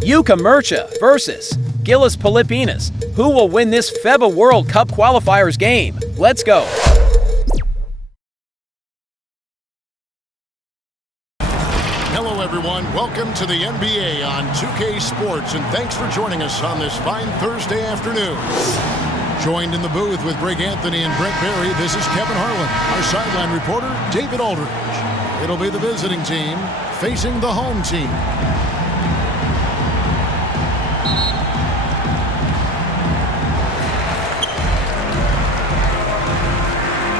UCAM MURCIA versus GILAS Pilipinas. Who will win this FIBA World Cup qualifiers game? Let's go. Hello everyone, welcome to the NBA on 2K Sports, and thanks for joining us on this fine Thursday afternoon. Joined in the booth with Greg Anthony and Brent Barry, this is Kevin Harlan. Our sideline reporter, David Aldridge. It'll be the visiting team facing the home team.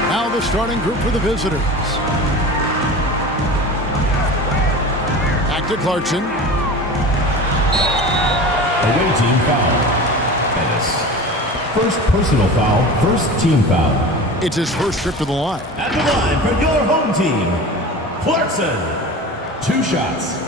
Now the starting group for the visitors. Back to Clarkson. Away team foul. Ennis. First personal foul, first team foul. It's his first trip to the line. At the line for your home team, Clarkson. 2 shots.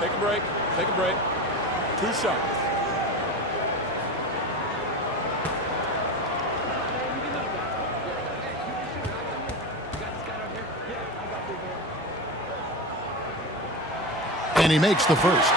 Take a break. Take a break. 2 shots. And he makes the first.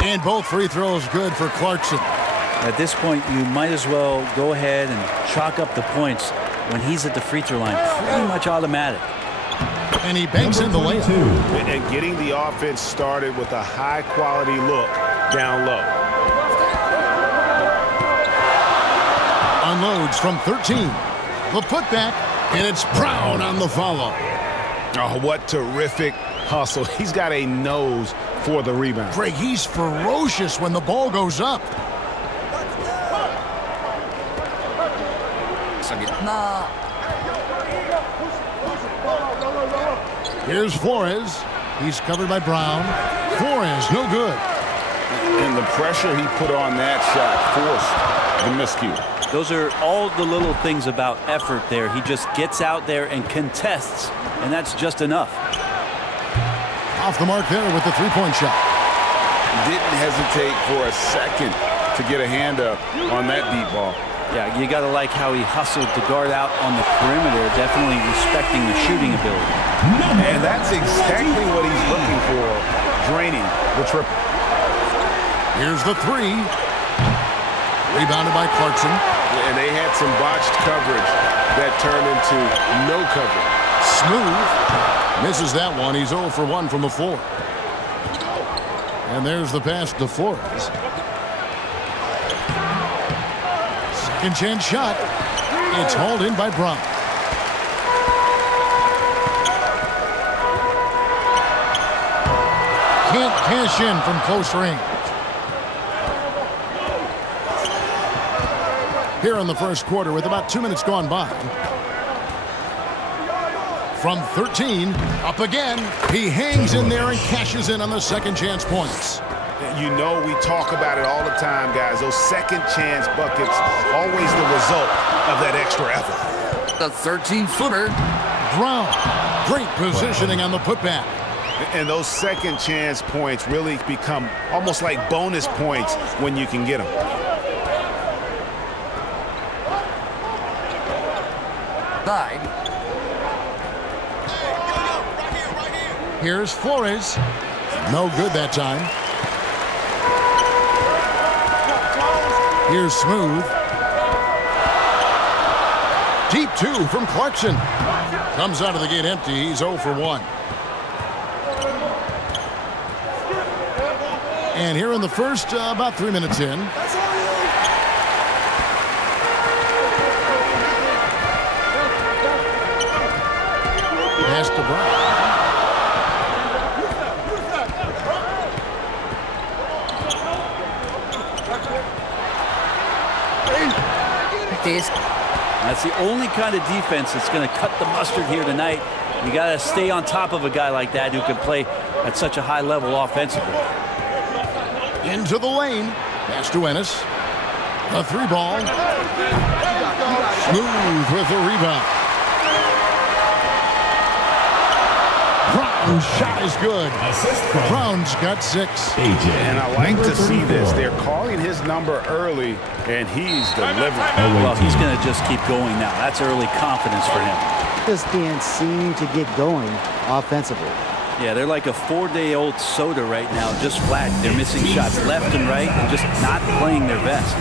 And both free throws good for Clarkson. At this point, you might as well go ahead and chalk up the points when he's at the free throw line. Pretty much automatic. And he banks in the layup. And getting the offense started with a high-quality look down low. Unloads from 13. The putback, and it's Brown on the follow. Oh, what terrific hustle. He's got a nose for the rebound. Greg, he's ferocious when the ball goes up. Here's Flores. He's covered by Brown. Flores, no good. And the pressure he put on that shot forced the miscue. Those are all the little things about effort there. He just gets out there and contests, and that's just enough. Off the mark there with the three-point shot. Didn't hesitate for a second to get a hand up on that deep ball. Yeah, you got to like how he hustled to guard out on the perimeter, definitely respecting the shooting ability. And that's exactly what he's looking for, draining the triple. Here's the three. Rebounded by Clarkson. And they had some botched coverage that turned into no coverage. Smooth. Misses that one. He's 0 for 1 from the floor. And there's the pass to Flores. Second chance shot. It's hauled in by Brown. Can't cash in from close range. Here in the first quarter with about 2 minutes gone by. From 13, up again. He hangs in there and cashes in on the second chance points. You know we talk about it all the time, guys. Those second chance buckets, always the result of that extra effort. The 13-footer. Brown, great positioning on the putback. And those second chance points really become almost like bonus points when you can get them. Side. Here's Flores. No good that time. Here's Smooth. Deep 2 from Clarkson. Comes out of the gate empty. He's 0 for 1. And here in the first, about 3 minutes in. Pass to Brown. That's the only kind of defense that's going to cut the mustard here tonight. You got to stay on top of a guy like that who can play at such a high level offensively. Into the lane. Pass to Ennis. A 3-ball. Smooth with the rebound. Brown's shot is good. Brown's got 6. And I like to see this. They're calling his number early, and he's delivering. Well, he's going to just keep going now. That's early confidence for him. Just can't seem to get going offensively. Yeah, they're like a 4-day-old soda right now, just flat. They're missing shots left and right and just not playing their best.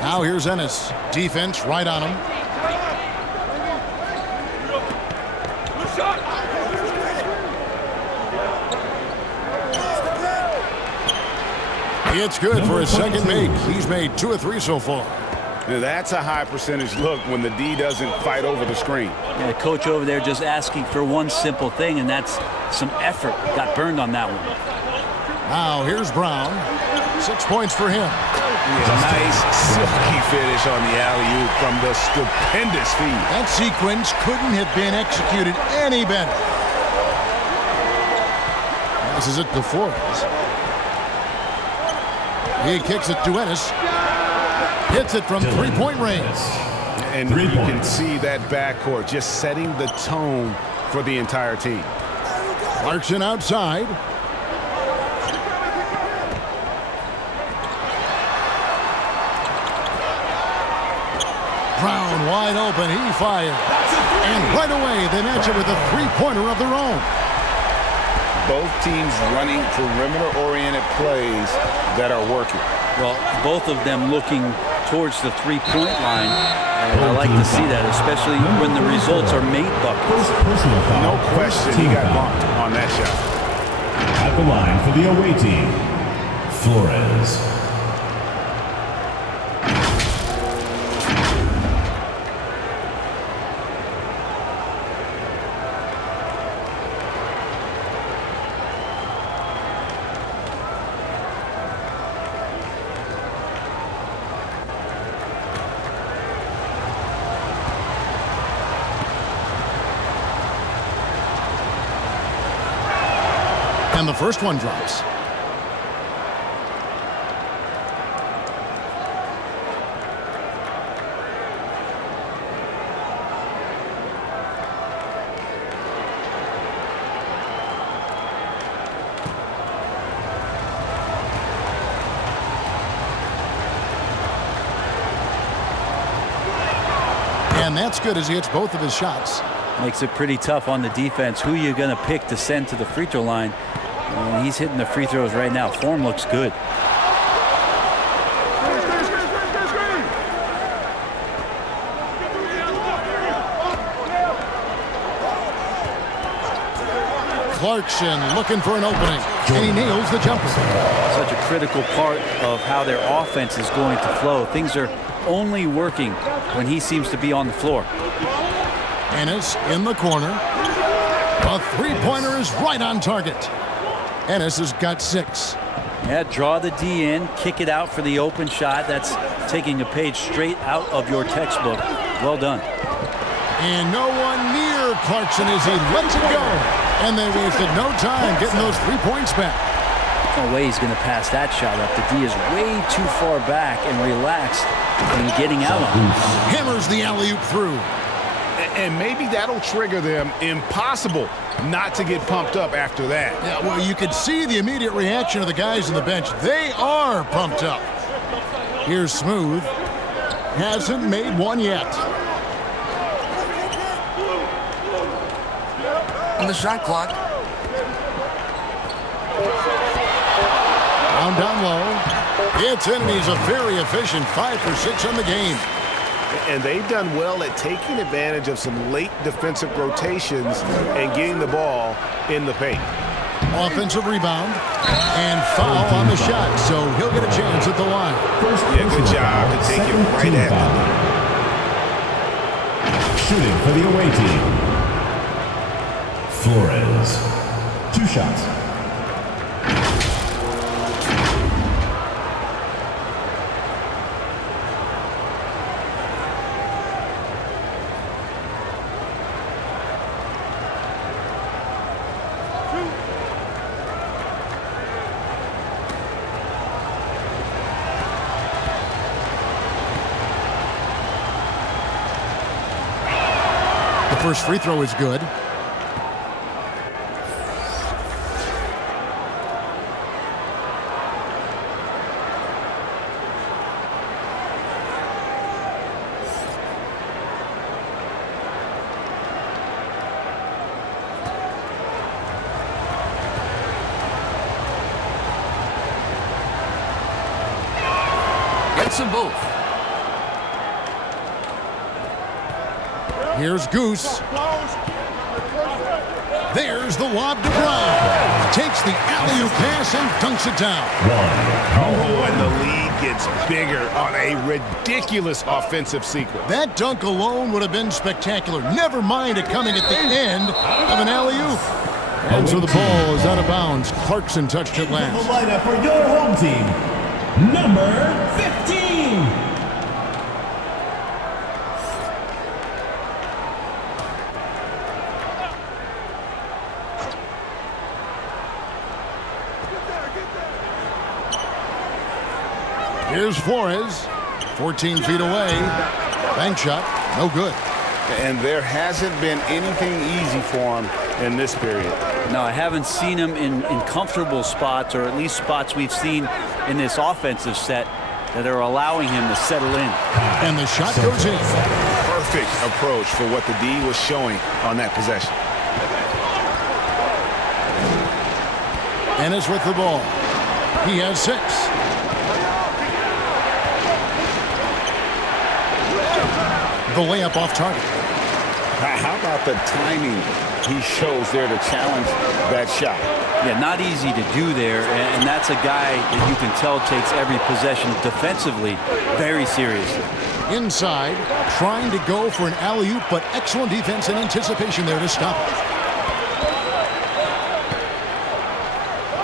Now here's Ennis. Defense right on him. It's good for his second make. He's made 2 of 3 so far. Now that's a high percentage look when the D doesn't fight over the screen. Yeah, the coach over there just asking for one simple thing, and that's some effort. Got burned on that one. Now here's Brown. 6 points for him. Nice silky finish on the alley-oop from the stupendous feed. That sequence couldn't have been executed any better. Passes it to Flores. He kicks it to Ennis. Hits it from 3-point range. And you can see that backcourt just setting the tone for the entire team. Clarkson outside. Brown wide open. He fires. And right away they match it with a 3-pointer of their own. Both teams running perimeter-oriented plays that are working. Well, both of them looking towards the 3-point line. And I like to see that, especially when the results are made buckets. No question he got bumped on that shot. At the line for the away team, Flores. And the first one drops. And that's good as he hits both of his shots. Makes it pretty tough on the defense. Who you going to pick to send to the free throw line? And he's hitting the free throws right now. Form looks good. Clarkson looking for an opening, and he nails the jumper. Such a critical part of how their offense is going to flow. Things are only working when he seems to be on the floor. Ennis in the corner. A 3-pointer is right on target. Ennis has got 6. Yeah, draw the D in, kick it out for the open shot. That's taking a page straight out of your textbook. Well done. And no one near Clarkson as he lets it go. And they wasted no time getting those 3 points back. No way he's going to pass that shot up. The D is way too far back and relaxed and getting out on him. Hammers the alley-oop through. And maybe that'll trigger them. Impossible not to get pumped up after that. Yeah, well, you could see the immediate reaction of the guys on the bench. They are pumped up. Here's Smooth. Hasn't made one yet. On the shot clock. Down low. It's in, and he's a very efficient 5 for 6 on the game. And they've done well at taking advantage of some late defensive rotations and getting the ball in the paint. Offensive rebound and foul on the shot, so he'll get a chance at the line. Yeah, good job to take it right at them. Shooting for the away team, Flores. 2 shots. First free throw is good. Gets them both. Here's Goose. There's the lob to Brown. Takes the alley-oop pass and dunks it down. Oh, and the lead gets bigger on a ridiculous offensive sequence. That dunk alone would have been spectacular. Never mind it coming at the end of an alley-oop. And so the ball is out of bounds. Clarkson touched it last. The lineup for your home team, number 15. Here's Flores, 14 feet away. Bank shot, no good. And there hasn't been anything easy for him in this period. No, I haven't seen him in comfortable spots, or at least spots we've seen in this offensive set that are allowing him to settle in. And the shot goes in. Perfect approach for what the D was showing on that possession. Ennis with the ball. He has 6. The layup off target. How about the timing he shows there to challenge that shot? Yeah, not easy to do there, and that's a guy that you can tell takes every possession defensively very seriously. Inside, trying to go for an alley-oop, but excellent defense and anticipation there to stop it.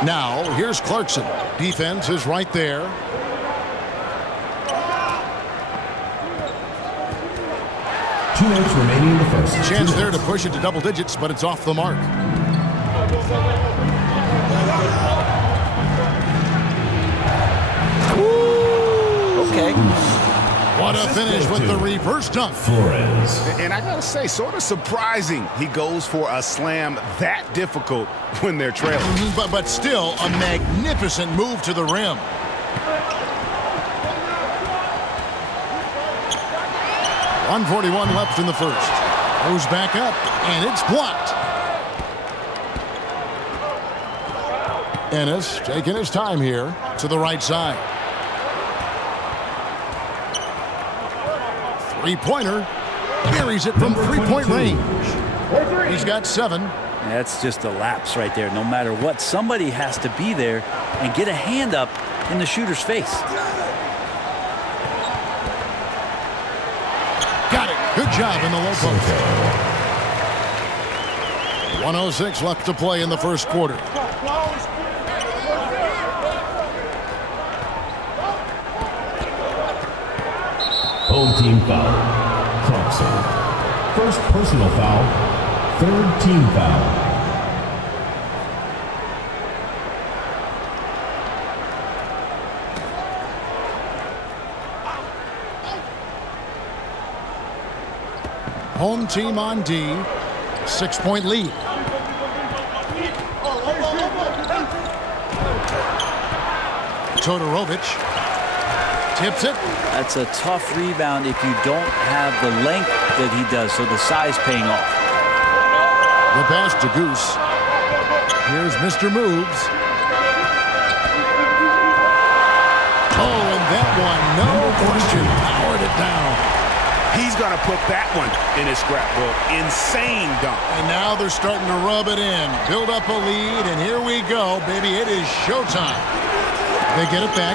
Now, here's Clarkson. Defense is right there. Two minutes remaining in the first. Chance there to push it to double digits, but it's off the mark. Okay. What a finish with the reverse dunk. Flores. And I gotta say, sort of surprising he goes for a slam that difficult when they're trailing. But still a magnificent move to the rim. .141 left in the first. Goes back up, and it's blocked. Ennis taking his time here to the right side. Three-pointer. Buries it from three-point range. He's got 7. That's just a lapse right there. No matter what, somebody has to be there and get a hand up in the shooter's face. Got it. Good job in the low post. 1:06 left to play in the first quarter. Home team foul. Clarkson. First personal foul. Third team foul. Home team on D. 6-point lead. Todorovic tips it. That's a tough rebound if you don't have the length that he does, so the size paying off. The pass to Goose. Here's Mr. Moves. Oh, and that one, no question, powered it down. He's going to put that one in his scrapbook. Insane dunk. And now they're starting to rub it in. Build up a lead, and here we go, baby. It is showtime. They get it back.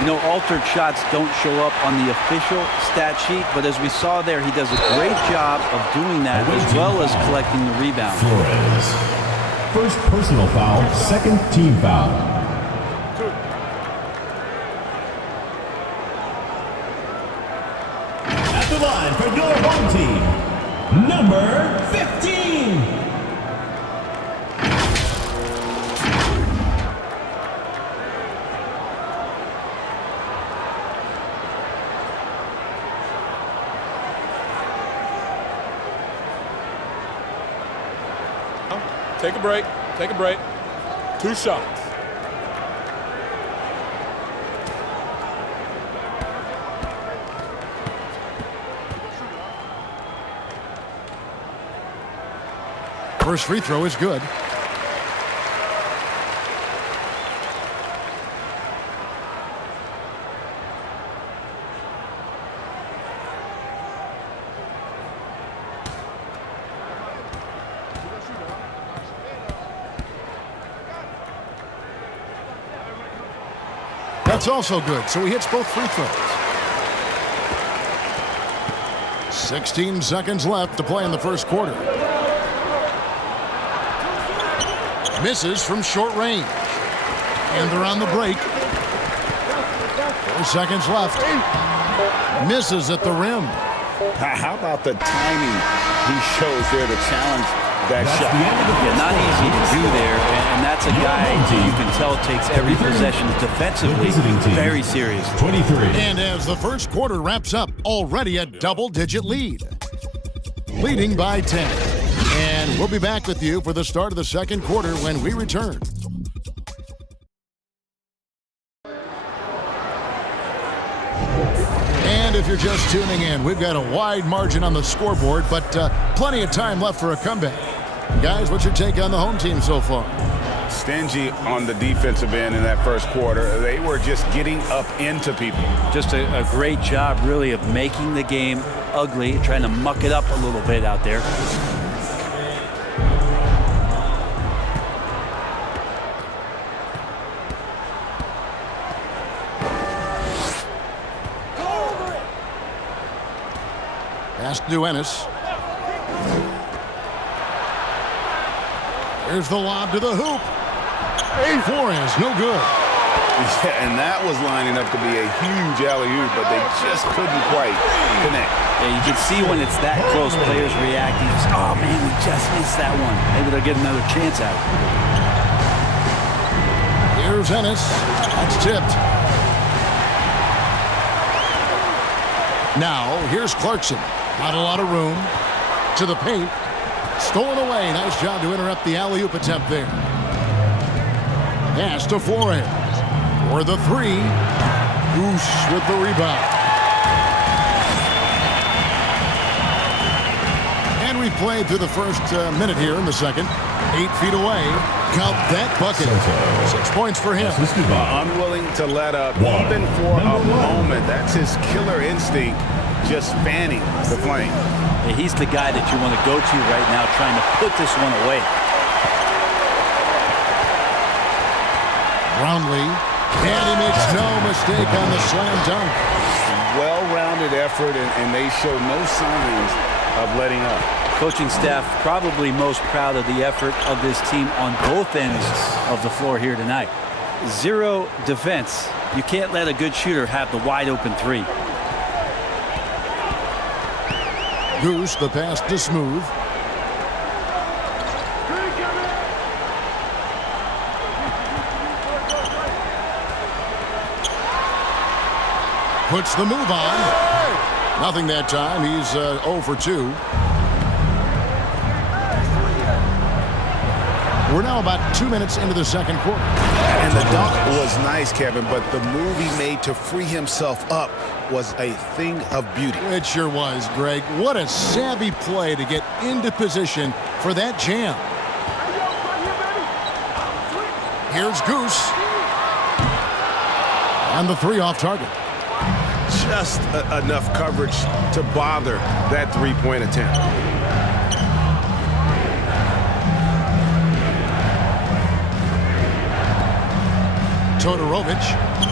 You know, altered shots don't show up on the official stat sheet, but as we saw there, he does a great job of doing that as well as collecting the rebound. Flores. First personal foul, second team foul. At the line for your home team, number 15. Take a break. Take a break. 2 shots. First free throw is good. That's also good, so he hits both free throws. 16 seconds left to play in the first quarter. Misses from short range. And they're on the break. 4 seconds left. Misses at the rim. How about the timing he shows there to challenge that shot? Yeah, not easy to do there, and that's a guy you can tell takes every possession defensively very seriously. 23. And as the first quarter wraps up, already a double-digit lead. Leading by 10. And we'll be back with you for the start of the second quarter when we return. And if you're just tuning in, we've got a wide margin on the scoreboard, but plenty of time left for a comeback. Guys, what's your take on the home team so far? Stingy on the defensive end in that first quarter. They were just getting up into people. Just a great job, really, of making the game ugly, trying to muck it up a little bit out there. Pass to Ennis. Here's the lob to the hoop. Flores, no good. Yeah, and that was lining up to be a huge alley-oop, but they just couldn't quite connect. Yeah, you can see when it's that close, players reacting. Oh, man, we just missed that one. Maybe they'll get another chance at it. Here's Ennis. That's tipped. Now, here's Clarkson. Not a lot of room. To the paint. Stolen away. Nice job to interrupt the alley-oop attempt there. Pass to Flores. For the three. Goose with the rebound. And we've played through the first minute here in the second. 8 feet away. Count that bucket. 6 points for him. Unwilling to let up even for a moment. That's his killer instinct, just fanning the flame. Yeah, he's the guy that you want to go to right now, trying to put this one away. Brownlee. And he makes no mistake on the slam dunk. Well-rounded effort, and they show no signs of letting up. Coaching staff probably most proud of the effort of this team on both ends of the floor here tonight. Zero defense. You can't let a good shooter have the wide open three. Goose, the pass to Smooth. Puts the move on. Nothing that time. He's 0 for 2. We're now about 2 minutes into the second quarter. And the dunk was nice, Kevin, but the move he made to free himself up was a thing of beauty. It sure was, Greg. What a savvy play to get into position for that jam. Here's Goose. And the 3 off target. Just enough coverage to bother that three-point attempt. Todorovic,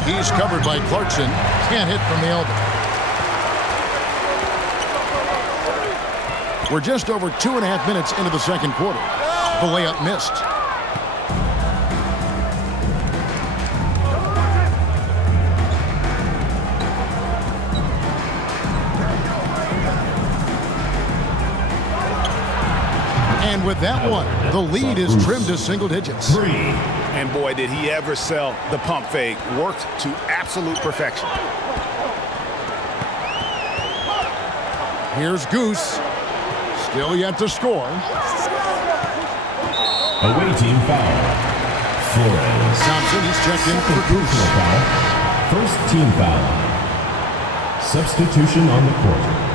he's covered by Clarkson. Can't hit from the elbow. We're just over 2.5 minutes into the second quarter. The layup missed. And with that one, the lead is trimmed to single digits. 3. And boy, did he ever sell the pump fake. Worked to absolute perfection. Here's Goose. Still yet to score. Away team foul. Flores. Thompson, he's checked in for Goose. Foul. First team foul. Substitution on the court.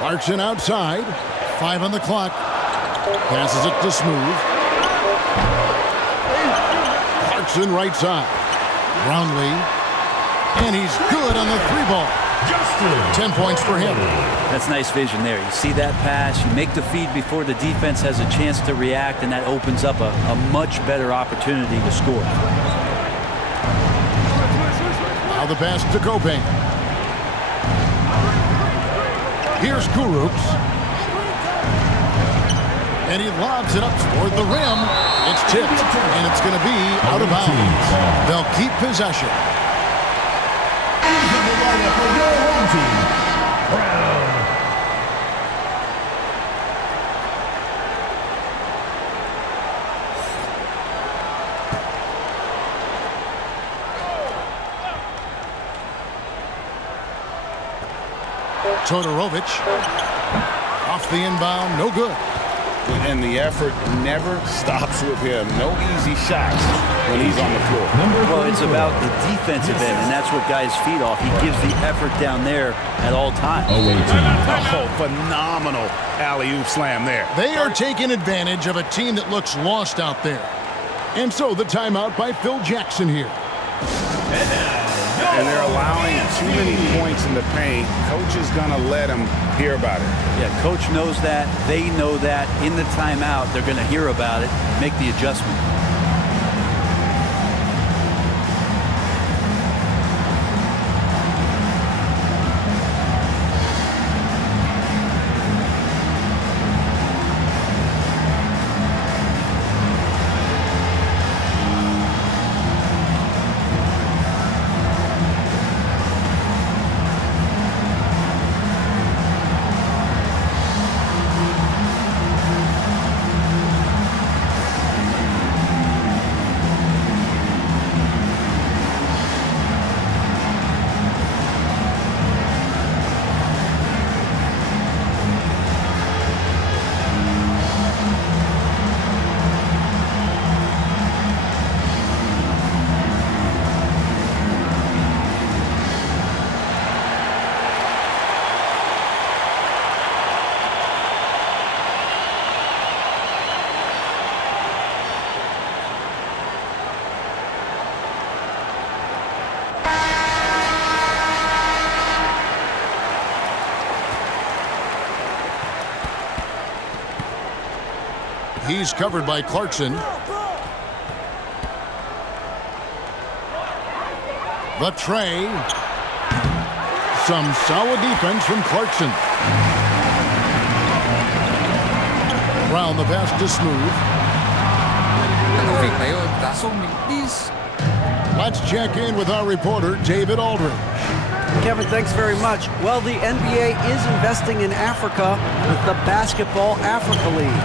Clarkson outside. 5 on the clock. Passes it to Smooth. Clarkson right side. Brownlee. And he's good on the 3-ball. 10 points for him. That's nice vision there. You see that pass, you make the feed before the defense has a chance to react, and that opens up a much better opportunity to score. Now the pass to Copain. Here's Kurucs. And he lobs it up toward the rim. It's tipped, and it's going to be out of bounds. They'll keep possession. Todorovic off the inbound, no good. And the effort never stops with him. No easy shots when he's on the floor. Well, it's about the defensive end, and that's what guys feed off. He gives the effort down there at all times. Oh, phenomenal alley-oop slam there. They are taking advantage of a team that looks lost out there. And so the timeout by Phil Jackson here. And they're allowing too many points in the paint. Coach is going to let them hear about it. Yeah, coach knows that. They know that. In the timeout, they're going to hear about it, make the adjustment. He's covered by Clarkson. The tray. Some solid defense from Clarkson. Brown the pass to Smooth. Let's check in with our reporter, David Aldridge. Kevin, thanks very much. Well, the NBA is investing in Africa with the Basketball Africa League.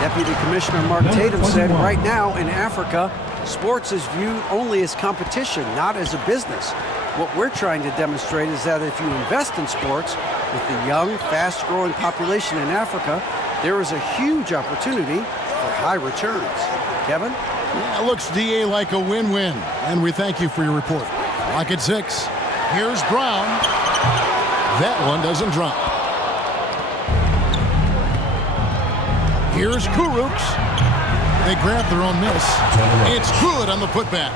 Deputy Commissioner Mark Tatum said right now in Africa, sports is viewed only as competition, not as a business. What we're trying to demonstrate is that if you invest in sports with the young, fast-growing population in Africa, there is a huge opportunity for high returns. Kevin? Yeah, looks, DA, like a win-win. And we thank you for your report. Clock at 6. Here's Brown. That one doesn't drop. Here's Kuruks. They grab their own miss. It's good on the putback.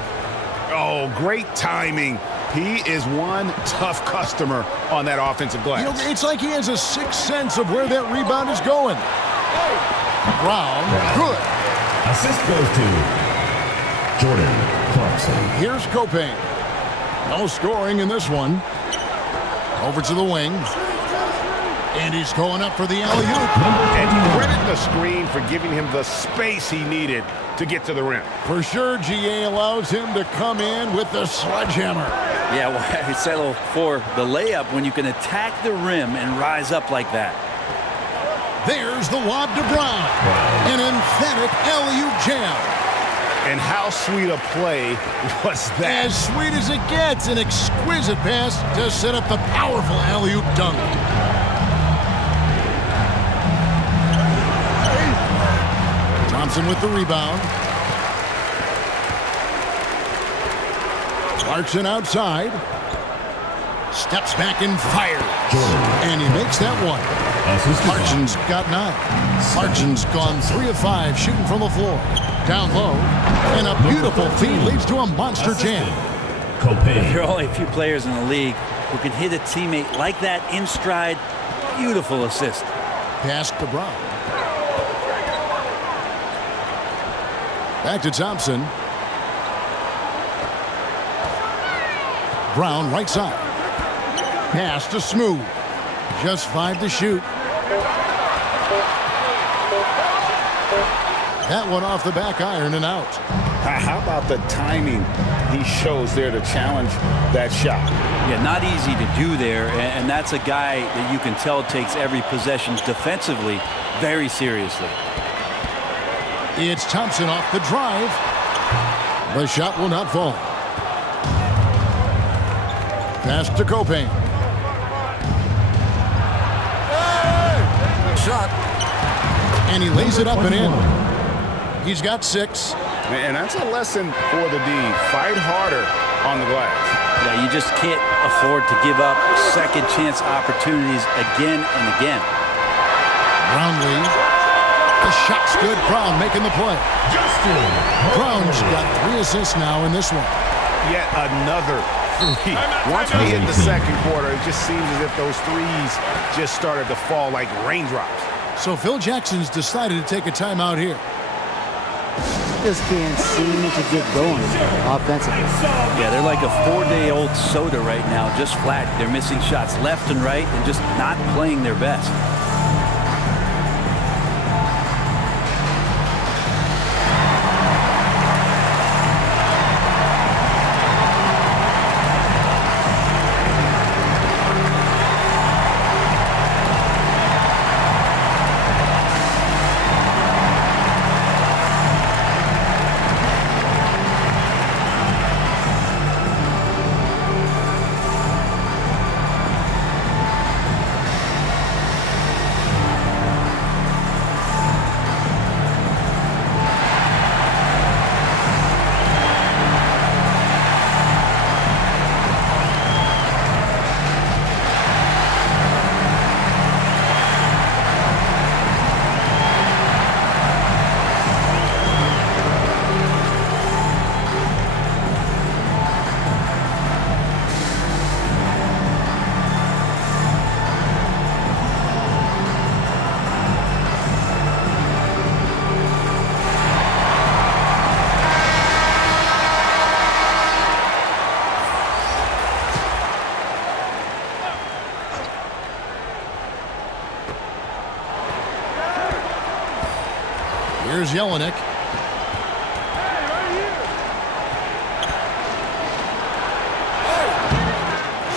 Oh, great timing. He is one tough customer on that offensive glass. You know, it's like he has a sixth sense of where that rebound is going. Brown, good. Assist goes to Jordan Clarkson. Here's Copain. No scoring in this one. Over to the wing. And he's going up for the alley-oop. And credit the screen for giving him the space he needed to get to the rim. For sure, GA allows him to come in with the sledgehammer. Yeah, well, settle for the layup when you can attack the rim and rise up like that. There's the lob to Brown. An emphatic alley-oop jam. And how sweet a play was that? As sweet as it gets, an exquisite pass to set up the powerful alley-oop dunk. Thompson with the rebound. Clarkson outside. Steps back and fires. And he makes that one. Clarkson's got 9. Clarkson's gone 3 of 5 shooting from the floor. Down low. And a beautiful feed leads to a monster jam. There are only a few players in the league who can hit a teammate like that in stride. Beautiful assist. Pass to Brown. Back to Thompson. Brown right side. Pass to Smooth. Just 5 to shoot. That one off the back iron and out. How about the timing he shows there to challenge that shot? Yeah, not easy to do there, and that's a guy that you can tell takes every possession defensively very seriously. It's Thompson off the drive. The shot will not fall. Pass to Copain. Shot. And he lays it up and in. He's got 6. And that's a lesson for the D. Fight harder on the glass. Yeah, you just can't afford to give up second chance opportunities again and again. Brownlee. The shot's good. Brown making the play. Brown's got 3 assists now in this one. Yet another 3. Once we hit the second quarter, it just seems as if those threes just started to fall like raindrops. So Phil Jackson's decided to take a timeout here. Just can't seem to get going offensively. Yeah, they're like a 4-day-old soda right now, just flat. They're missing shots left and right and just not playing their best. Jelinek.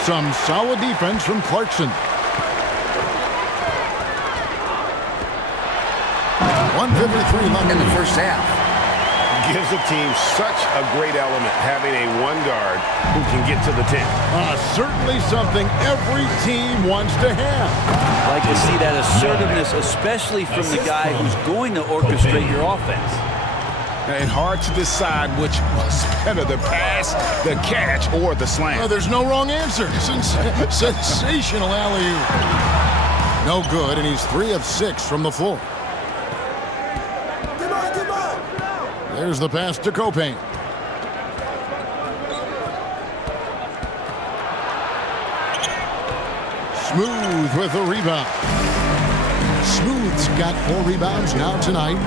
Some solid defense from Clarkson. 1:53 left in the first half. Gives the team such a great element having a one guard who can get to the 10. Certainly something every team wants to have. I like to see that assertiveness, especially from the guy who's going to orchestrate your offense. And hard to decide which was better, the pass, the catch, or the slam. There's no wrong answer. Sensational alley-oop. No good, and he's 3 of 6 from the floor. There's the pass to Copain. Smooth with the rebound. Smooth's got 4 rebounds now tonight.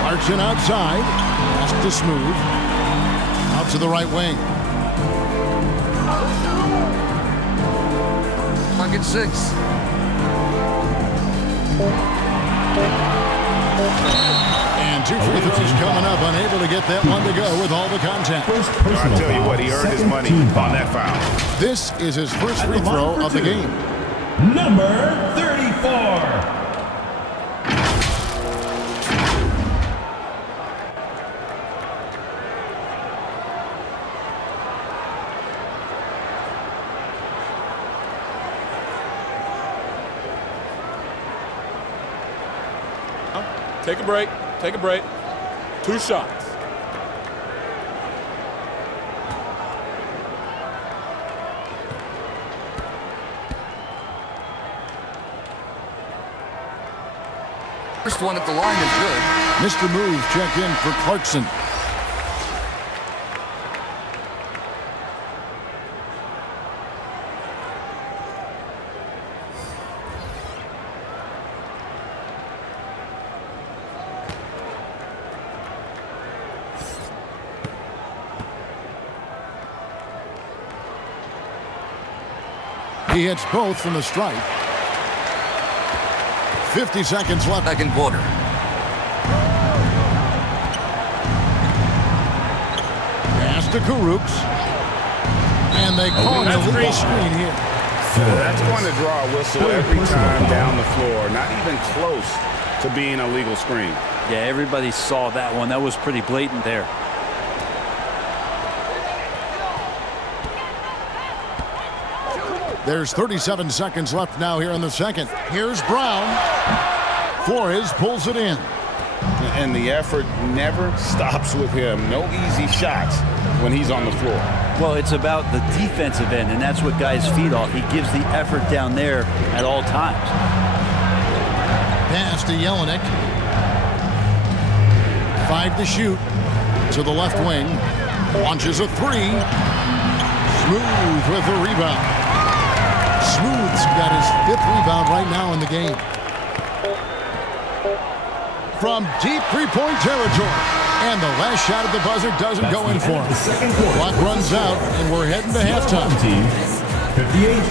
Clarkson outside. Pass to Smooth. Out to the right wing. Pocket 6. And 2 free throws coming up. Unable to get that one to go with all the contact. I'll tell you what, he earned his money on that foul. This is his first free throw of the game. Number 34. Take a break. Take a break. 2 shots. First one at the line is good. Mr. Move check in for Clarkson. He hits both from the stripe. 50 seconds left. Second quarter. Pass to Kuruks. And they call an illegal screen here. That's going to draw a whistle every time down the floor. Not even close to being a legal screen. Yeah, everybody saw that one. That was pretty blatant there. There's 37 seconds left now here in the second. Here's Brown. Flores pulls it in. And the effort never stops with him. No easy shots when he's on the floor. Well, it's about the defensive end, and that's what guys feed off. He gives the effort down there at all times. Pass to Jelinek. 5 to shoot. To the left wing. Launches a 3. Smooth with the rebound. Smooth's got his 5th rebound right now in the game. From deep three-point territory. And the last shot at the buzzer doesn't go in for him. Clock runs out, and we're heading to halftime.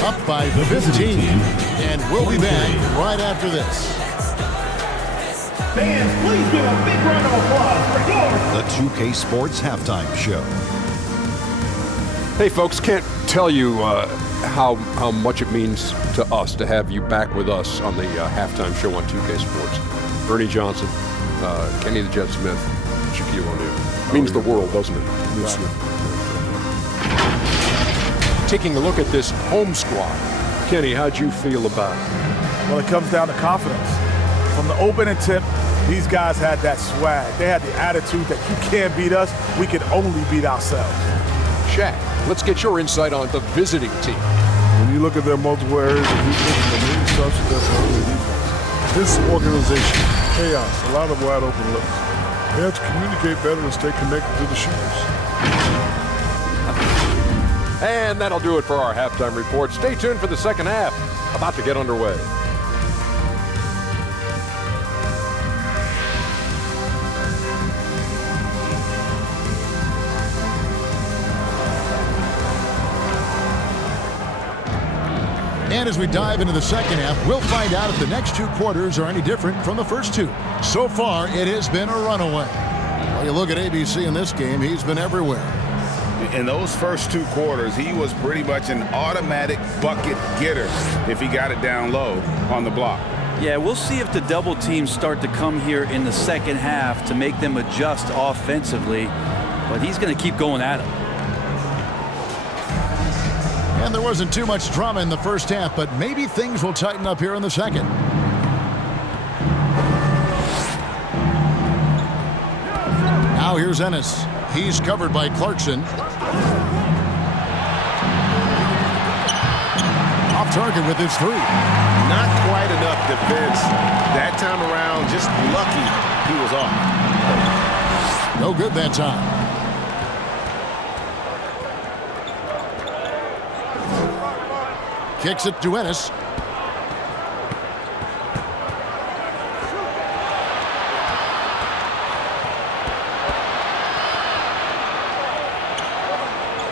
Up by 15. And we'll be back right after this. Fans, please give a big round of applause for the 2K Sports Halftime Show. Hey, folks, can't tell you how much it means to us to have you back with us on the halftime show on 2K Sports. Ernie Johnson, Kenny the Jet Smith, Shaquille O'Neal. Means the world, doesn't it? Yes, sir. Taking a look at this home squad. Kenny, how'd you feel about it? Well, it comes down to confidence. From the opening tip, these guys had that swag. They had the attitude that you can't beat us, we can only beat ourselves. Shaq, let's get your insight on the visiting team. When you look at their multiple areas of weakness, the main substance that's on their defense. This organization, chaos, a lot of wide open looks. They have to communicate better and stay connected to the shooters. And that'll do it for our halftime report. Stay tuned for the second half. About to get underway. And as we dive into the second half, we'll find out if the next two quarters are any different from the first two. So far, it has been a runaway. Well, you look at ABC in this game, he's been everywhere. In those first two quarters, he was pretty much an automatic bucket getter if he got it down low on the block. Yeah, we'll see if the double teams start to come here in the second half to make them adjust offensively, but he's going to keep going at it. And there wasn't too much drama in the first half, but maybe things will tighten up here in the second. Now here's Ennis. He's covered by Clarkson. Off target with his three. Not quite enough defense that time around. Just lucky he was off. No good that time. Kicks it to Ennis.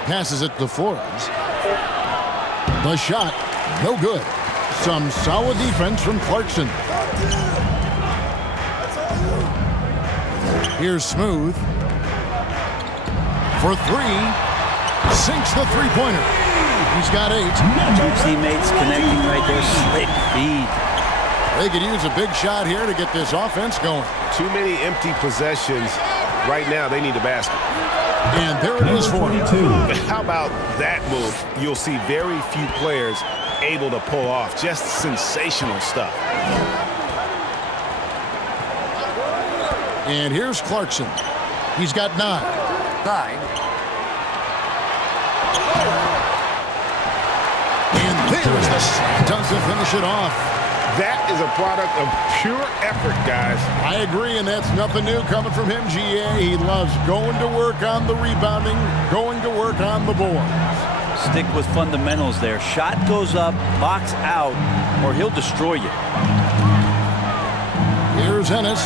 Passes it to Flores. The shot, no good. Some solid defense from Clarkson. Here's Smooth. For three. Sinks the three-pointer. He's got 8. Two teammates connecting right there. Slick feed. They could use a big shot here to get this offense going. Too many empty possessions. Right now, they need a basket. And there it is for you. How about that move? You'll see very few players able to pull off. Just sensational stuff. And here's Clarkson. He's got 9. And there's the slam dunk to finish it off. That is a product of pure effort, guys. I agree, and that's nothing new coming from him, GA. He loves going to work on the rebounding, going to work on the board. Stick with fundamentals there. Shot goes up, box out, or he'll destroy you. Here's Ennis.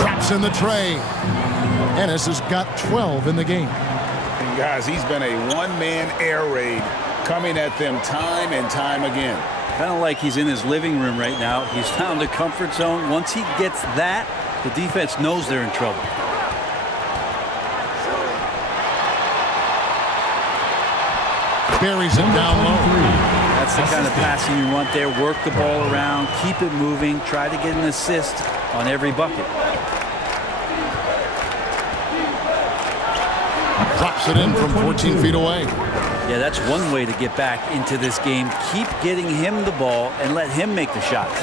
Drops in the tray. Ennis has got 12 in the game. And guys, he's been a one-man air raid coming at them time and time again. Kind of like he's in his living room right now. He's found a comfort zone. Once he gets that, the defense knows they're in trouble. Buries him down low. That's the kind of passing you want there. Work the ball around, keep it moving, try to get an assist on every bucket. Drops it in from 14 feet away. Yeah, that's one way to get back into this game. Keep getting him the ball and let him make the shots.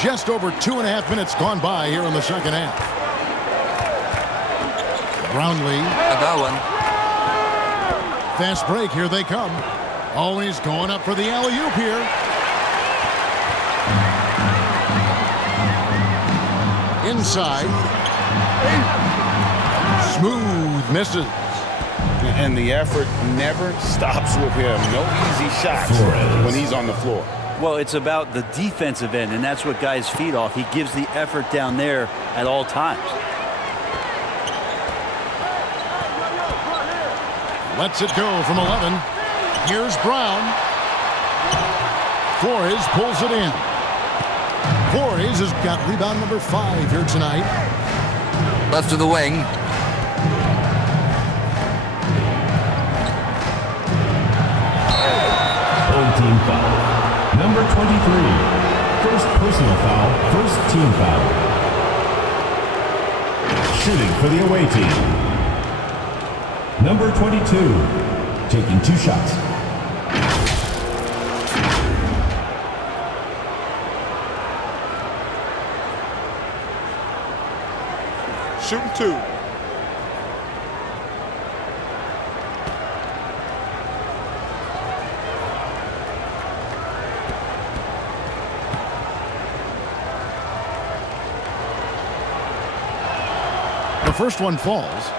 Just over 2.5 minutes gone by here in the second half. Brownlee. Fast break, here they come. Always going up for the alley-oop here. Inside. Smooth misses. And the effort never stops with him. No easy shots when he's on the floor. Well, it's about the defensive end, and that's what guys feed off. He gives the effort down there at all times. Lets it go from 11. Here's Brown. Flores pulls it in. Flores has got rebound number 5 here tonight. Left to the wing. Team foul. Number 23. First personal foul, first team foul. Shooting for the away team. Number 22. Taking 2 shots. Shooting 2. The first one falls.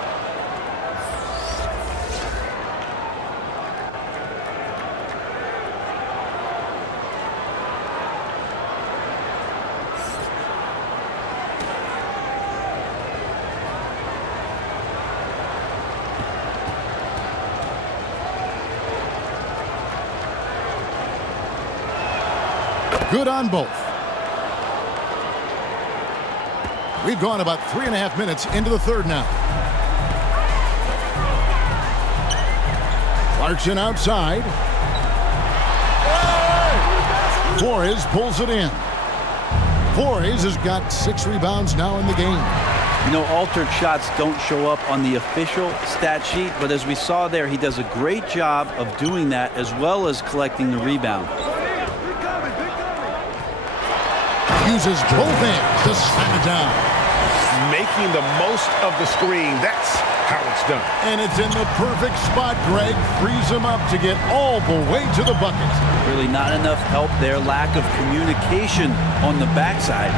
Good on both. We've gone about 3.5 minutes into the third now. Clarkson outside. Flores pulls it in. Flores has got 6 rebounds now in the game. You know, altered shots don't show up on the official stat sheet, but as we saw there, he does a great job of doing that as well as collecting the rebound. Uses both hands to slam it down. Making the most of the screen. That's how it's done. And it's in the perfect spot. Greg frees him up to get all the way to the bucket. Really not enough help there. Lack of communication on the backside.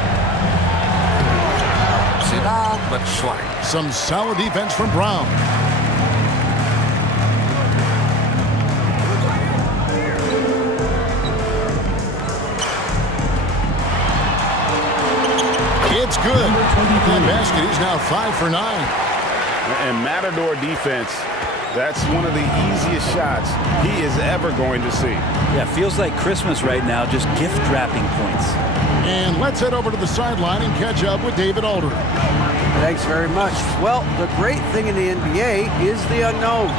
But swing. Some solid defense from Brown. It's good. That basket, he's now 5 for 9. And Matador defense, that's one of the easiest shots he is ever going to see. Yeah, feels like Christmas right now, just gift wrapping points. And let's head over to the sideline and catch up with David Aldridge. Thanks very much. Well, the great thing in the NBA is the unknown.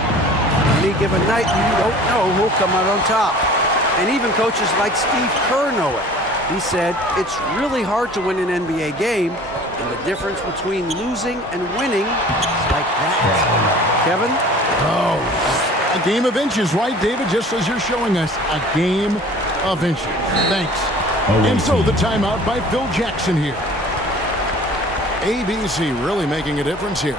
Any given night, you don't know who'll come out on top. And even coaches like Steve Kerr know it. He said it's really hard to win an NBA game, and the difference between losing and winning is like that. Kevin? Oh, a game of inches, right, David? Just as you're showing us, a game of inches. Thanks. And so the timeout by Phil Jackson here. ABC really making a difference here.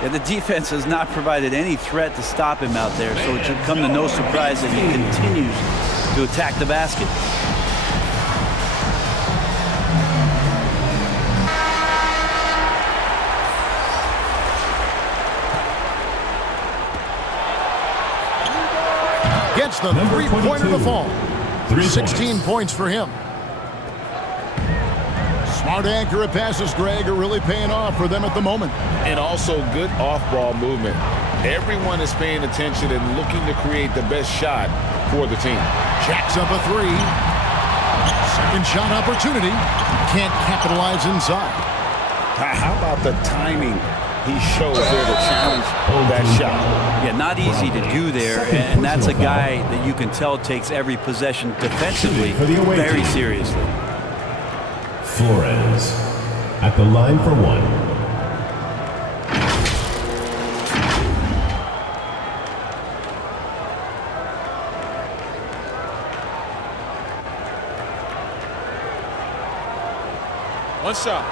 Yeah, the defense has not provided any threat to stop him out there, so it should come to no surprise that he continues to attack the basket. Gets the three-pointer to fall. 16 points for him. Smart, accurate passes, Greg, are really paying off for them at the moment. And also good off-ball movement. Everyone is paying attention and looking to create the best shot for the team. Jacks up a 3. Second shot opportunity. Can't capitalize inside. How about the timing he shows there to challenge that shot? Yeah, not easy to do there, and that's a guy that you can tell takes every possession defensively very seriously. Flores at the line for 1. One shot.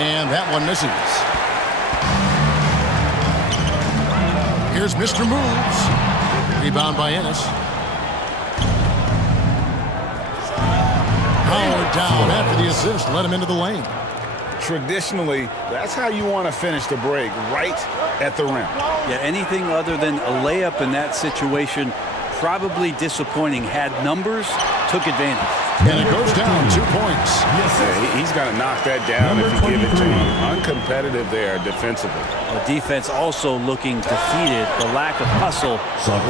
And that one misses. Here's Mr. Moves. Rebound by Ennis. Howard down after the assist. Let him into the lane. Traditionally, that's how you want to finish the break, right at the rim. Yeah, anything other than a layup in that situation, probably disappointing. Had numbers, took advantage. And it goes down 2 points. Yeah, he's going to knock that down if you give it to him. Uncompetitive there defensively. The defense also looking defeated. The lack of hustle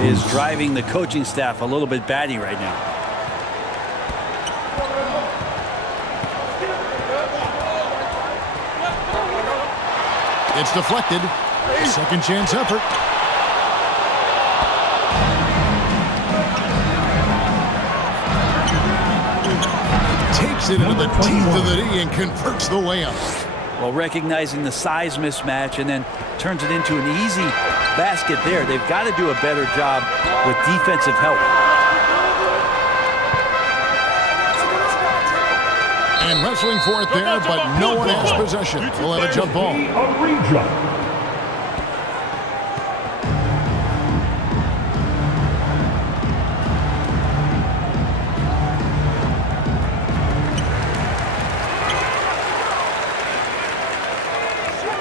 is driving the coaching staff a little bit batty right now. It's deflected. Second chance effort. Takes it into the teeth of the D and converts the layup. Well, recognizing the size mismatch and then turns it into an easy basket there. They've got to do a better job with defensive help. And wrestling for it there, but no one has possession. We'll have a jump ball.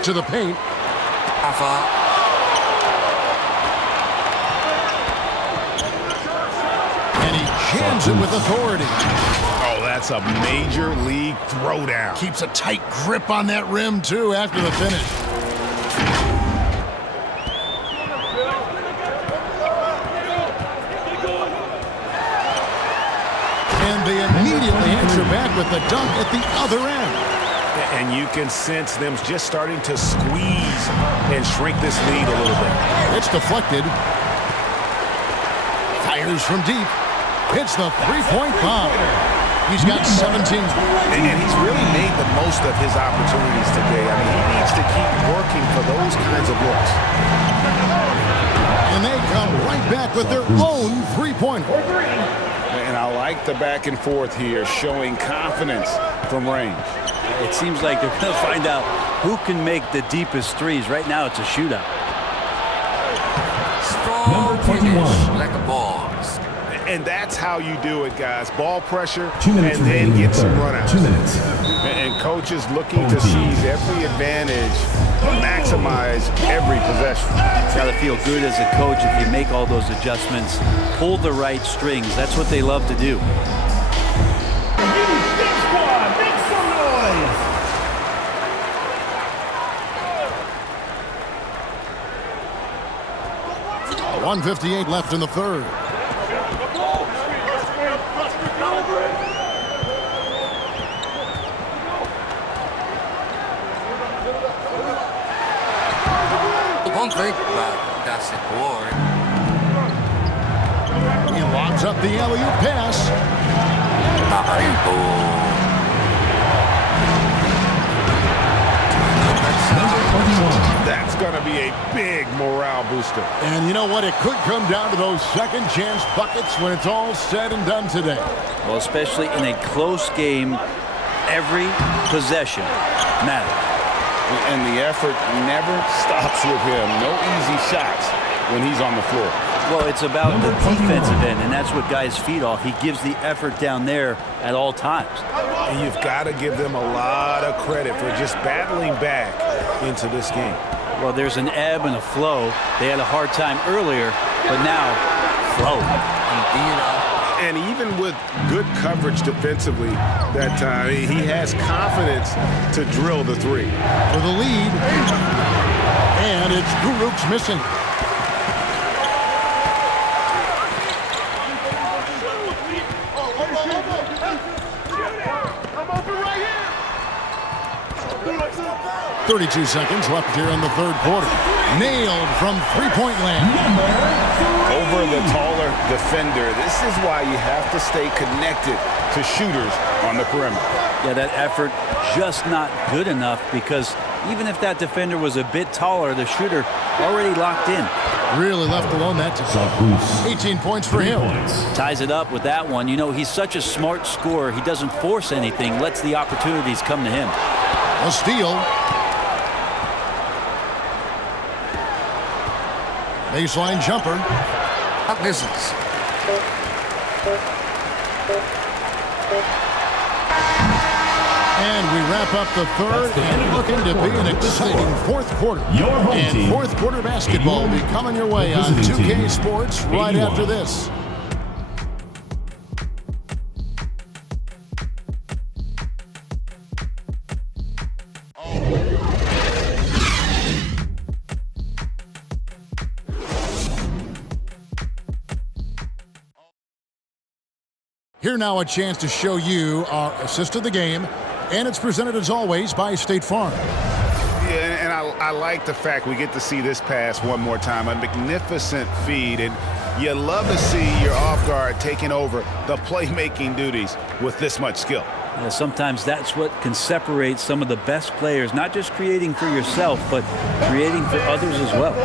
To the paint. And he jams it with authority. Oh, That's a major league throwdown. Keeps a tight grip on that rim, too, after the finish. And they immediately answer back with the dunk at the other end. And you can sense them just starting to squeeze and shrink this lead a little bit. It's deflected. Fires from deep. Hits the three-point bomb. He's got 17. And he's really made the most of his opportunities today. I mean, he needs to keep working for those kinds of looks. And they come right back with their own three-pointer. And I like the back and forth here, showing confidence from range. It seems like they're going to find out who can make the deepest threes. Right now, it's a shootout. Strong finish like a ball. And that's how you do it, guys. Ball pressure 2 minutes and then get some runouts. 2 minutes. And coaches looking to seize every advantage, maximize every possession. It's got to feel good as a coach if you make all those adjustments, pull the right strings. That's what they love to do. Make some noise. 1:58 left in the third. Won't break, but that's it. Board. He lobs up the alley-oop pass. That's going to be a big morale booster. And you know what? It could come down to those second chance buckets when it's all said and done today. Well, especially in a close game, every possession matters. And the effort never stops with him. No easy shots when he's on the floor. Well, it's about the defensive end, and that's what guys feed off. He gives the effort down there at all times. And you've got to give them a lot of credit for just battling back into this game. Well, there's an ebb and a flow. They had a hard time earlier, but now, flow. And even with good coverage defensively that time, he has confidence to drill the three. For the lead, and it's Guruk's missing. I'm open right here. 32 seconds left here in the third quarter. Nailed from three-point land. Over the taller defender. This is why you have to stay connected to shooters on the perimeter. Yeah, that effort just not good enough because even if that defender was a bit taller, the shooter already locked in. Really left alone that time. 18 points for him. Ties it up with that one. You know, he's such a smart scorer. He doesn't force anything, lets the opportunities come to him. A steal. Baseline jumper. Hot business. And we wrap up the third and looking to be an exciting fourth quarter. And fourth quarter basketball will be coming your way on 2K Sports right after this. Here now a chance to show you our assist of the game, and it's presented as always by State Farm. Yeah, and I like the fact we get to see this pass one more time. A magnificent feed, and you love to see your off guard taking over the playmaking duties with this much skill. Yeah, sometimes that's what can separate some of the best players, not just creating for yourself, but creating for others as well.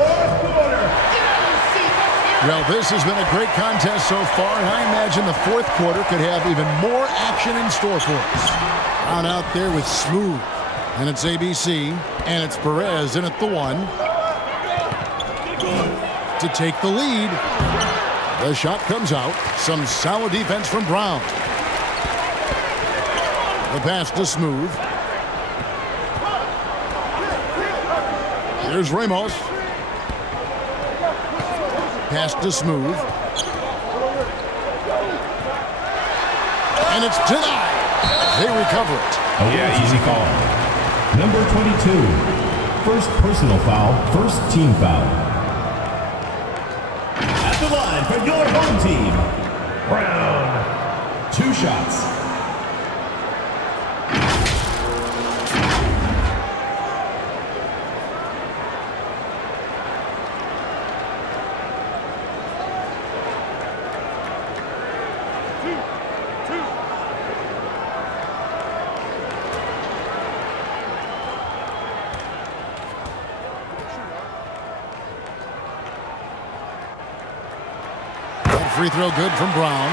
Well, this has been a great contest so far, and I imagine the fourth quarter could have even more action in store for us. On out there with Smooth, and it's ABC, and it's Perez in at the one to take the lead. The shot comes out. Some solid defense from Brown. The pass to Smooth. Here's Ramos. Pass to Smooth. And it's denied. They recover it. Yeah, easy call. Number 22. First personal foul, first team foul. At the line for your home team. Brown. 2 shots. Free throw good from Brown.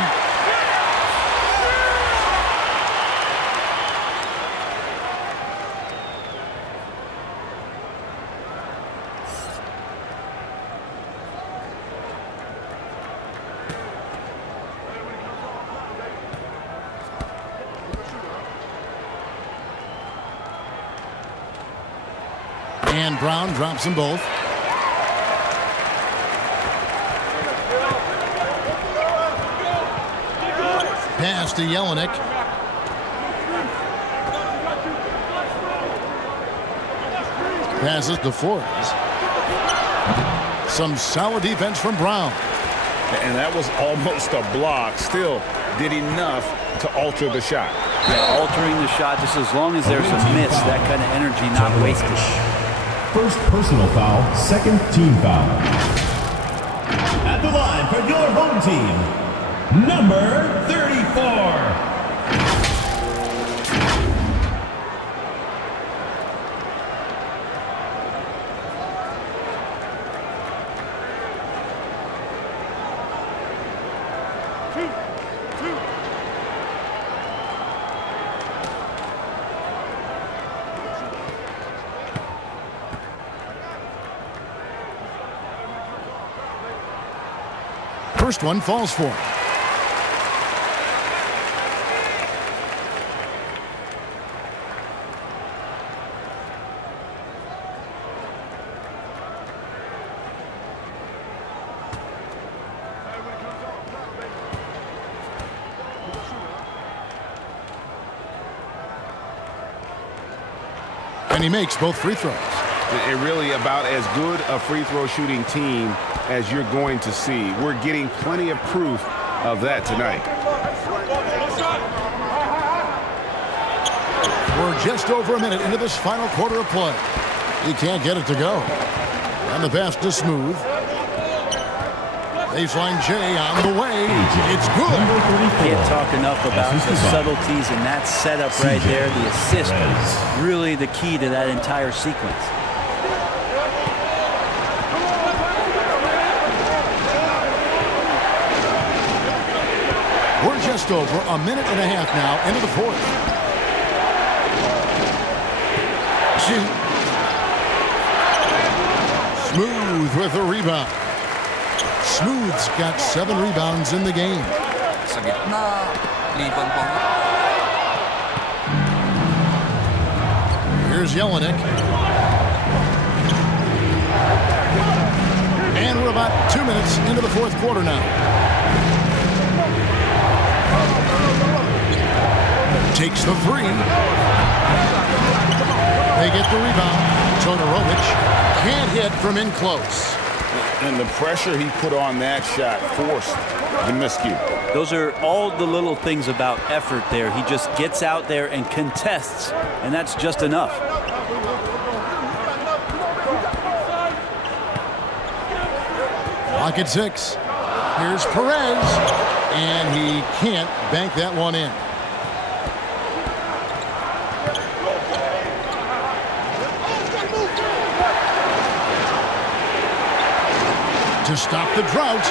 And Brown drops them both. Pass to Jelinek. Passes to Forrest. Some solid defense from Brown. And that was almost a block. Still did enough to alter the shot. Yeah, altering the shot, just as long as there's a miss, that kind of energy not wasted. First personal foul, second team foul. At the line for your home team, number 34. First one falls for him. And he makes both free throws. And really about as good a free throw shooting team as you're going to see. We're getting plenty of proof of that tonight. We're just over a minute into this final quarter of play. He can't get it to go. And the pass to Smooth. Baseline J on the way. It's good. Can't talk enough about the subtleties in that setup right there. The assist, really the key to that entire sequence. We're just over a minute and a half now into the fourth. Smooth with the rebound. Smooth's got 7 rebounds in the game. Sa gitna, liban pa. Here's Jelinek. And we're about 2 minutes into the fourth quarter now. Takes the three. They get the rebound. Todorovic can't hit from in close. And the pressure he put on that shot forced the miscue. Those are all the little things about effort there. He just gets out there and contests, and that's just enough. Clock at 6. Here's Perez, and he can't bank that one in. To stop the drought.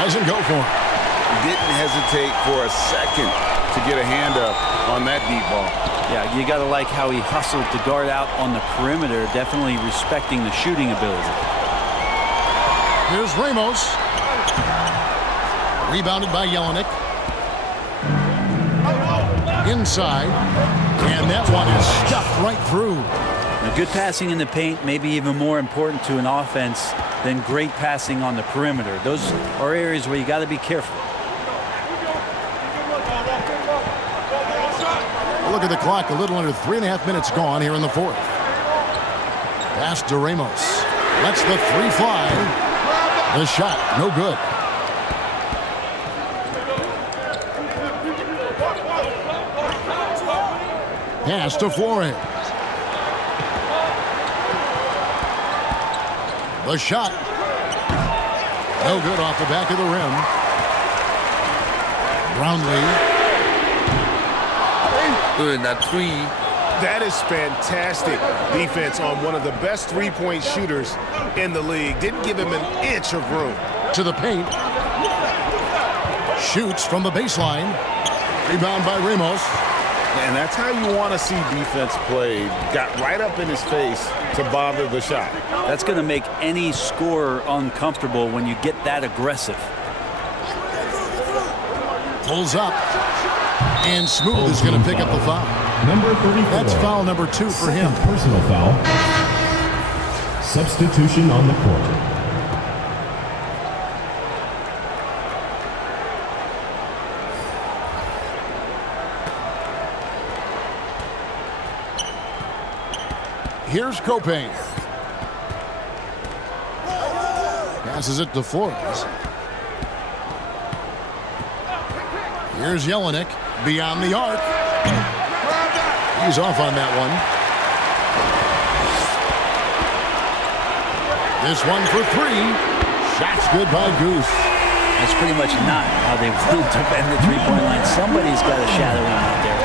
Doesn't go for him. Didn't hesitate for a second to get a hand up on that deep ball. Yeah, you got to like how he hustled to guard out on the perimeter, definitely respecting the shooting ability. Here's Ramos. Rebounded by Jelinek. Inside. And that one is stuffed right through. Now, good passing in the paint may be even more important to an offense than great passing on the perimeter. Those are areas where you got to be careful. look at the clock. A little under 3.5 minutes gone here in the fourth. Pass to Ramos. Lets the three fly. The shot, no good. Pass to Flores. The shot. No good off the back of the rim. Brownlee. Good, that three. That is fantastic defense on one of the best three-point shooters in the league. Didn't give him an inch of room. To the paint. Shoots from the baseline. Rebound by Ramos. And that's how you want to see defense played. Got right up in his face to bother the shot. That's going to make any scorer uncomfortable when you get that aggressive. Pulls up. And Smooth is going to pick up the foul. Number 34. That's foul number 2 for him. Personal foul. Substitution on the court. Here's Copain. Passes it to Flores. Here's Jelinek beyond the arc. He's off on that one. This one for 3. Shot's good by Goose. That's pretty much not how they want to defend the three-point line. Somebody's got to shadow him out there.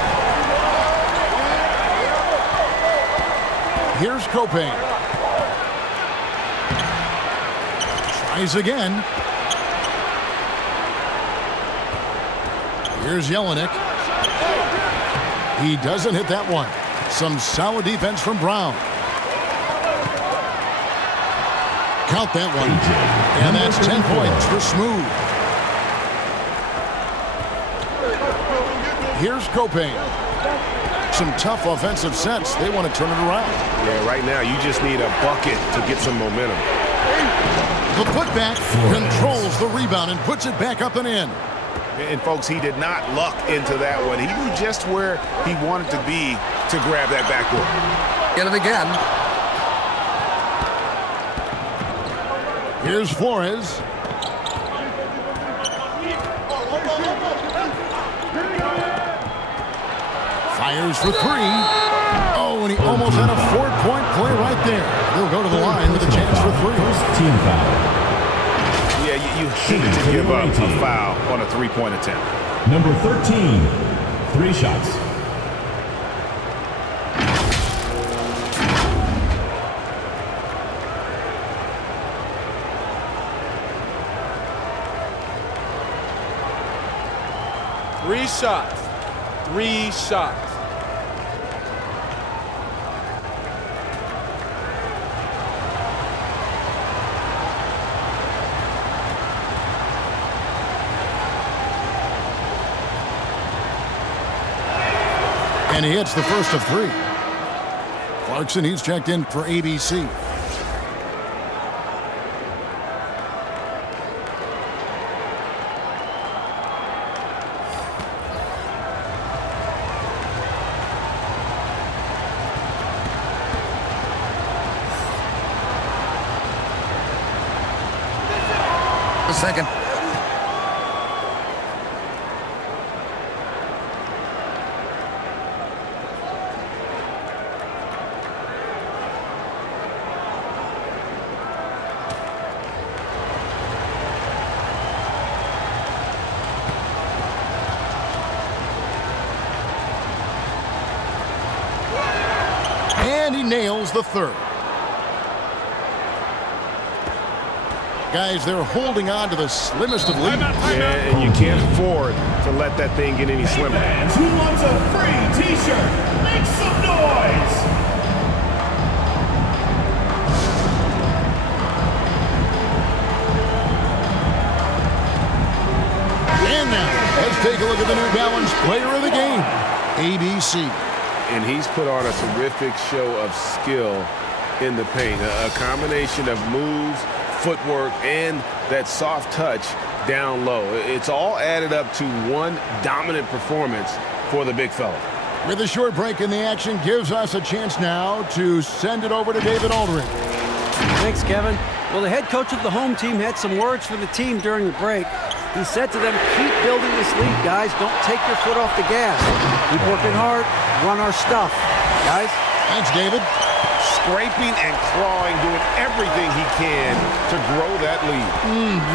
Here's Copain. Tries again. Here's Jelinek. He doesn't hit that one. Some solid defense from Brown. Count that one. And that's 10 points for Smooth. Here's Copain. Some tough offensive sets. They want to turn it around. Yeah, right now you just need a bucket to get some momentum. The putback controls the rebound and puts it back up and in. And folks, he did not luck into that one. He knew just where he wanted to be to grab that backboard. Get it again. Here's Flores. Fires for 3. Oh, and he almost had a 4-point play right there. He'll go to the line with a chance for 3. First team foul. Yeah, you hate to give up a foul on a three-point attempt. Number 13. 3 shots. Three shots. 3 shots. And he hits the first of 3. Clarkson, he's checked in for ABC. A second. And he nails the 3rd. Guys, they're holding on to the slimmest of leads. Yeah, and you can't afford to let that thing get any slimmer. Fans who wants a free t-shirt, make some noise! And now, let's take a look at the New Balance Player of the Game, ABC. And he's put on a terrific show of skill in the paint. A combination of moves, footwork, and that soft touch down low. It's all added up to one dominant performance for the big fella. With a short break in the action gives us a chance now to send it over to David Aldridge. Thanks, Kevin. Well, the head coach of the home team had some words for the team during the break. He said to them, keep building this lead, guys. Don't take your foot off the gas. Keep working hard. Run our stuff. Guys? Thanks, David. Scraping and clawing, doing everything he can to grow that lead.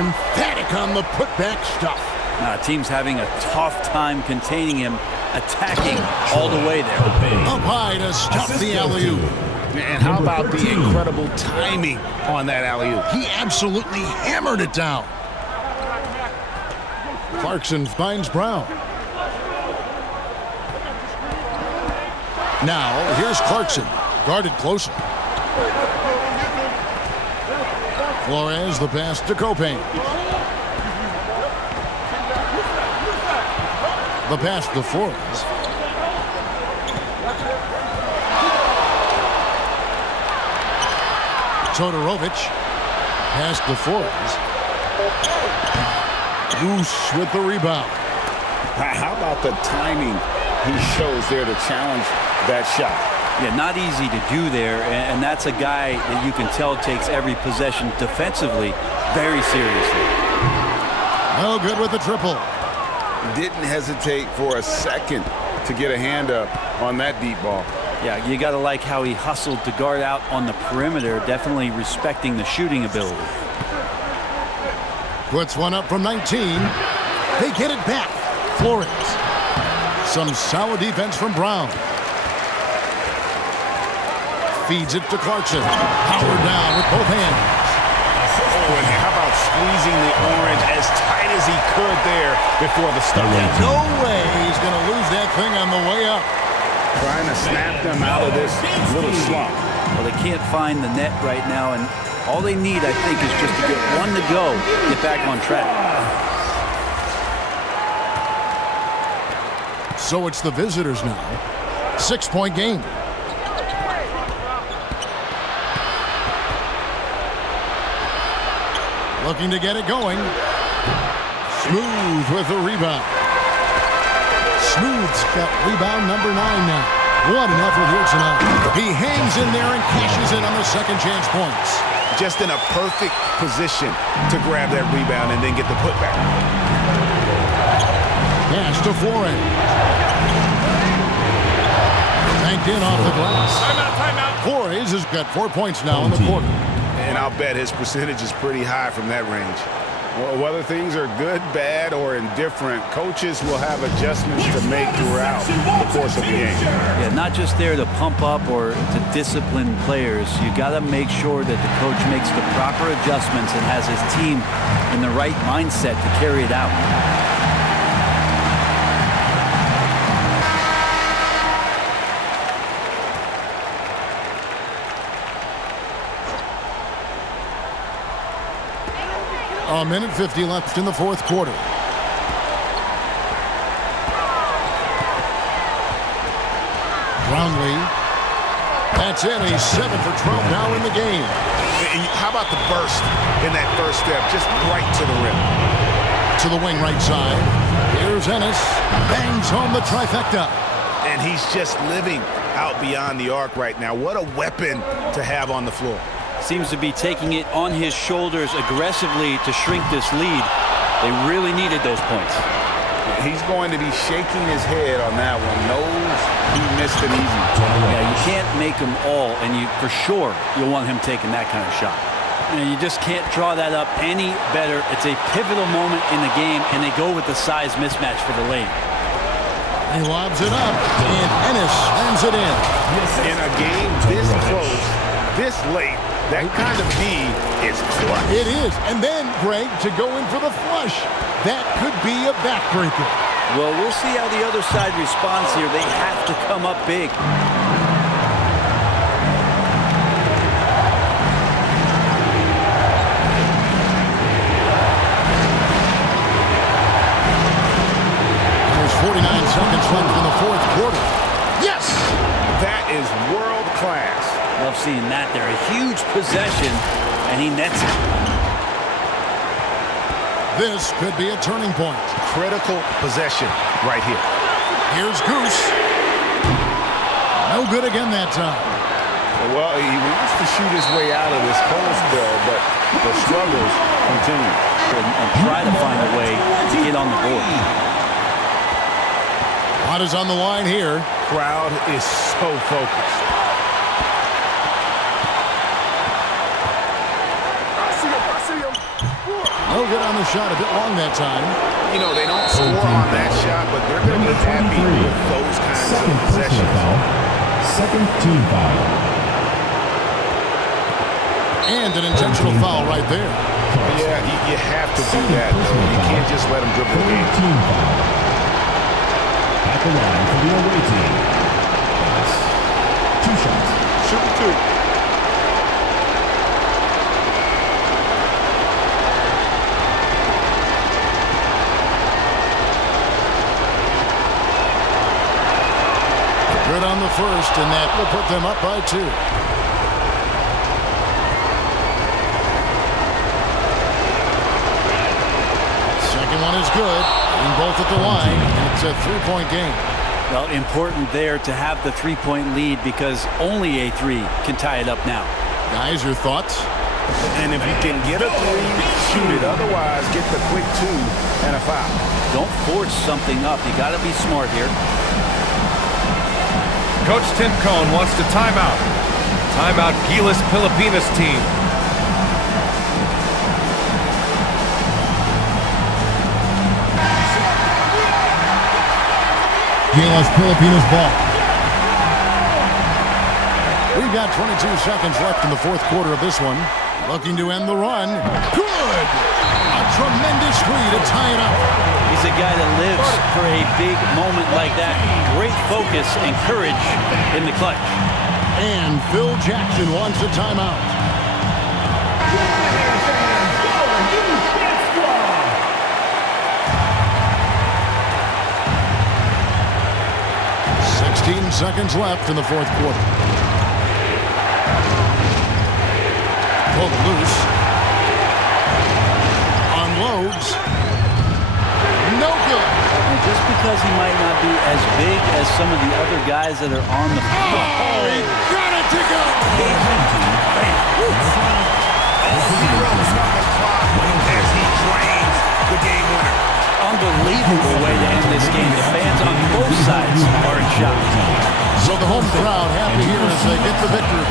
Emphatic on the putback stuff. Team's having a tough time containing him, attacking all the way there. Up high to stop the alley-oop. And how about the incredible timing on that alley-oop? He absolutely hammered it down. Clarkson finds Brown. Now, here's Clarkson, guarded closely. Flores, the pass to Copain. The pass to Flores. Todorovic. Pass to Flores. Goose with the rebound. How about the timing he shows there to challenge that shot? Yeah, not easy to do there, and that's a guy that you can tell takes every possession defensively very seriously. No good with the triple. Didn't hesitate for a second to get a hand up on that deep ball. Yeah, you got to like how he hustled to guard out on the perimeter, definitely respecting the shooting ability. Puts one up from 19. They get it back. Flores. Some solid defense from Brown. Feeds it to Clarkson. Powered down with both hands. Oh, and how about squeezing the orange as tight as he could there before the stop? No way he's going to lose that thing on the way up. Trying to snap them out of this little slump. Well, they can't find the net right now, and all they need, I think, is just to get one to go, get back on track. So it's the visitors now. 6-point game. Looking to get it going. Smooth with the rebound. Smooth's got rebound number 9 now. What an effort here tonight. He hangs in there and cashes in on the second chance points. Just in a perfect position to grab that rebound and then get the putback. Pass to Flores. Banked in off the glass. Timeout. Flores has got 4 points now in the quarter. And I'll bet his percentage is pretty high from that range. Well, whether things are good, bad, or indifferent, coaches will have adjustments to make throughout the course of the game. Yeah, not just there to pump up or to discipline players. You got to make sure that the coach makes the proper adjustments and has his team in the right mindset to carry it out. A minute 50 left in the fourth quarter. Brownlee. That's it. He's 7 for 12 now in the game. How about the burst in that first step? Just right to the rim. To the wing right side. Here's Ennis. Bangs home the trifecta. And he's just living out beyond the arc right now. What a weapon to have on the floor. Seems to be taking it on his shoulders aggressively to shrink this lead. They really needed those points. He's going to be shaking his head on that one. Knows he missed an easy. Yeah, you can't make them all, and for sure you'll want him taking that kind of shot. You just can't draw that up any better. It's a pivotal moment in the game, and they go with the size mismatch for the lane. He lobs it up, and Ennis slams it in. In a game this close, this late, that kind of D is clutch. It is. And then, Greg, to go in for the flush. That could be a backbreaker. Well, we'll see how the other side responds here. They have to come up big. There's 49 seconds left in the fourth quarter. Yes! That is world class. Love seeing that there. A huge possession, and he nets it. This could be a turning point. Critical possession right here. Here's Goose. No good again that time. Well, he wants to shoot his way out of this cold spell, but the struggles continue. And try to find a way to get on the board. What is on the line here? Crowd is so focused. No good on the shot. A bit long that time. You know, they don't score on that shot, but they're going to be happy with those kinds of possessions. Second team foul. And an intentional foul right there. Yeah, you have to do that, though. You can't just let them dribble the game. Team foul. At the line for the away team. Two shots. Shoot two. Good on the first, and that will put them up by 2. Second one is good. Getting both at the line, and it's a 3-point game. Well, important there to have the 3-point lead because only a 3 can tie it up now. Guys, your thoughts? And if you can get a 3, shoot it. Otherwise, get the quick 2 and a foul. Don't force something up. You got to be smart here. Coach Tim Cohn wants to timeout. Timeout GILAS Pilipinas team. GILAS Pilipinas ball. We've got 22 seconds left in the fourth quarter of this one. Looking to end the run. Good! A tremendous three to tie it up. He's a guy that lives for a big moment like that. Great focus and courage in the clutch. And Phil Jackson wants a timeout. Seconds left in the fourth quarter. Pulled loose. Unloads. No good. And just because he might not be as big as some of the other guys that are on the field. Oh, he got it to go. All zeros on the clock as he drains the game winner. Unbelievable way to end this game. The fans on both sides are in shock. So the home crowd happy here as they get the victory.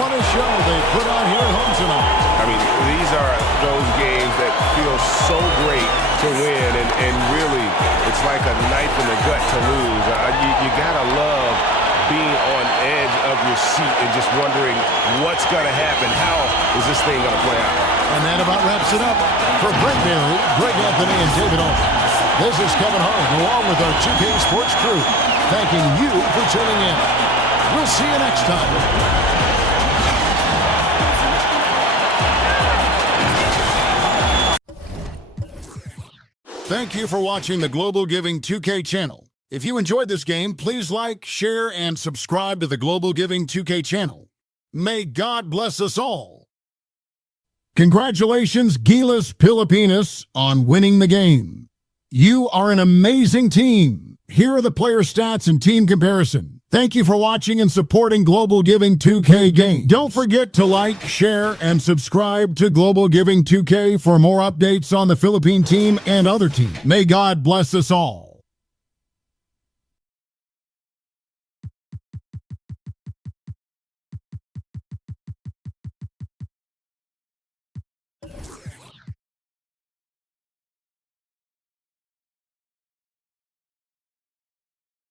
What a show they put on here at home tonight. I mean, these are those games that feel so great to win, and really, it's like a knife in the gut to lose. You gotta love being on edge of your seat and just wondering what's gonna happen. How is this thing gonna play out? And that about wraps it up. For Brent Barry, Greg Anthony, and David Owens, this is Kevin Hart, along with our 2K Sports crew, thanking you for tuning in. We'll see you next time. Thank you for watching the Global Giving 2K channel. If you enjoyed this game, please like, share, and subscribe to the Global Giving 2K channel. May God bless us all. Congratulations, GILAS Pilipinas, on winning the game. You are an amazing team. Here are the player stats and team comparison. Thank you for watching and supporting Global Giving 2K Game. Don't forget to like, share, and subscribe to Global Giving 2K for more updates on the Philippine team and other teams. May God bless us all.